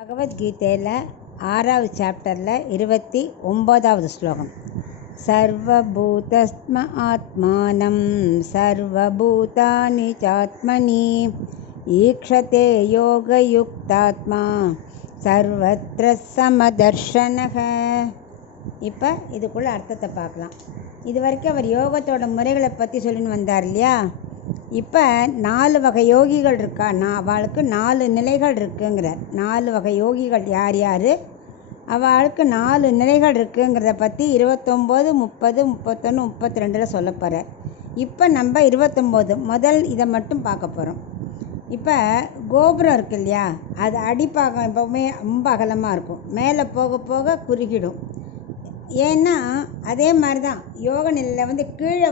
பகவத்கீதையில் 6வது சாப்டரில் 29வது ஸ்லோகம். சர்வபூதஸ்ம ஆத்மானம் சர்வபூதானி சாத்மனி ஈக்ஷதே யோகயுக்தாத்மா சர்வத்ர சமதர்ஷனக. இப்போ இதுக்குள்ள அர்த்தத்தை பார்க்கலாம். இது வரைக்கும் அவர் யோகத்தோட முறைகளை பற்றி சொல்லின்னு வந்தார் இல்லையா. இப்போ 4 வகை யோகிகள் இருக்கா, அவளுக்கு 4 நிலைகள் இருக்குங்கிறார். 4 வகை யோகிகள் யார் யார், அவளுக்கு 4 நிலைகள் இருக்குங்கிறத பற்றி 29, 30, 31, 32 சொல்ல போகிறார். இப்போ நம்ம 29 முதல் இதை மட்டும் பார்க்க போகிறோம். இப்போ கோபுரம் இருக்கு இல்லையா, அது அடிப்பாகம் எப்போவுமே ரொம்ப அகலமாக இருக்கும், மேலே போக போக குறுகிடும். ஏன்னா அதே மாதிரி தான் யோக நிலையில் கீழே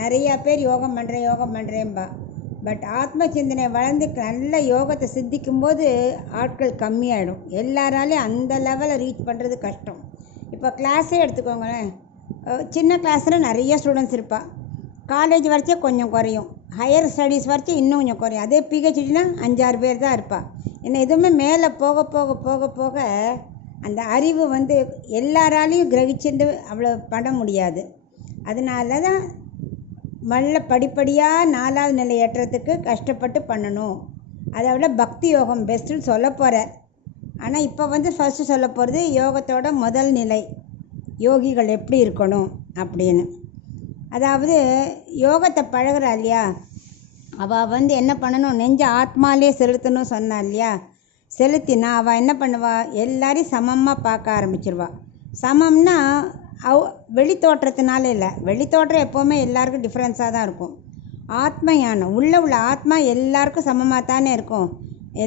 நிறையா பேர் யோகம் பண்ணுறேன்பா. பட் ஆத்ம சிந்தனை வளர்ந்து நல்ல யோகத்தை சித்திக்கும் போது ஆட்கள் கம்மியாயிடும். எல்லாராலையும் அந்த லெவலில் ரீச் பண்ணுறது கஷ்டம். இப்போ கிளாஸே எடுத்துக்கோங்களேன். சின்ன கிளாஸில் நிறைய ஸ்டூடெண்ட்ஸ் இருப்பாள். காலேஜ் வரைக்கும் கொஞ்சம் குறையும், ஹையர் ஸ்டடீஸ் வரைக்கும் இன்னும் கொஞ்சம் குறையும். அதே பிஹெச்டினா 5-6 பேர் தான் இருப்பாள். ஏன்னா எதுவுமே மேலே போக போக போக போக அந்த அறிவு எல்லாராலையும் கிரகிச்சுட்டு அவ்வளோ பண்ண முடியாது. அதனால தான் படிப்படியாக 4வது நிலை ஏற்றத்துக்கு கஷ்டப்பட்டு பண்ணணும். அதை விட பக்தி யோகம் பெஸ்ட்டுன்னு சொல்ல போகிறார். ஆனால் இப்போ ஃபஸ்ட்டு சொல்ல போகிறது யோகத்தோட முதல் நிலை, யோகிகள் எப்படி இருக்கணும் அப்படின்னு. அதாவது யோகத்தை பழகிறா இல்லையா, அவள் என்ன பண்ணணும், நெஞ்ச ஆத்மாலே செலுத்தணும் சொன்னா இல்லையா. செலுத்தினா அவள் என்ன பண்ணுவா, எல்லாரையும் சமமாக பார்க்க ஆரம்பிச்சிருவா. சமம்னா வெளித்தோற்றத்தினால இல்லை, வெளித்தோற்றம் எப்போவுமே எல்லாருக்கும் டிஃப்ரென்ஸாக தான் இருக்கும். ஆத்ம ஞானம் உள்ள ஆத்மா எல்லாருக்கும் சமமாக தானே இருக்கும்.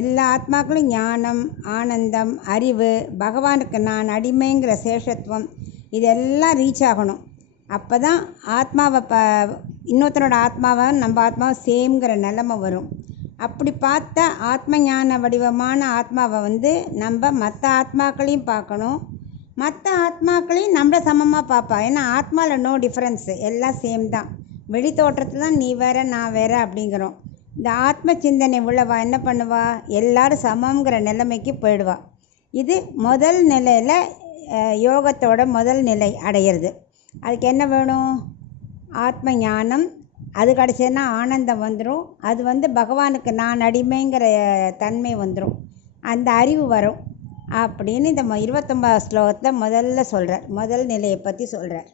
எல்லா ஆத்மாக்களும் ஞானம், ஆனந்தம், அறிவு, பகவானுக்கு நான் அடிமைங்கிற சேஷத்துவம் இதெல்லாம் ரீச் ஆகணும். அப்போ தான் ஆத்மாவை இன்னொருத்தரோட ஆத்மாவை நம்ம ஆத்மாவை சேம்ங்கிற நிலைமை வரும். அப்படி பார்த்தா ஆத்ம ஞான வடிவமான ஆத்மாவை நம்ம மற்ற ஆத்மாக்களையும் பார்க்கணும், மற்ற ஆத்மாக்களையும் நம்மளை சமமாக பார்ப்பா. ஏன்னா ஆத்மாவில் நோ டிஃப்ரென்ஸு, எல்லாம் சேம் தான். வெளி தோற்றத்தில் தான் நீ வேற நான் வேற அப்படிங்கிறோம். இந்த ஆத்ம சிந்தனை உள்ளவா என்ன பண்ணுவா, எல்லாரும் சமங்கிற நிலைமைக்கு போயிடுவா. இது முதல் நிலையில் யோகத்தோட முதல் நிலை அடையிறது. அதுக்கு என்ன வேணும், ஆத்ம ஞானம். அது கிடச்சதுன்னா ஆனந்தம் வந்துடும். அது பகவானுக்கு நான் அடிமைங்கிற தன்மை வந்துடும், அந்த அறிவு வரும் அப்படின்னு இந்த 29வது ஸ்லோகத்தில் முதல்ல சொல்கிறார். முதல் நிலையை பற்றி சொல்கிறார்.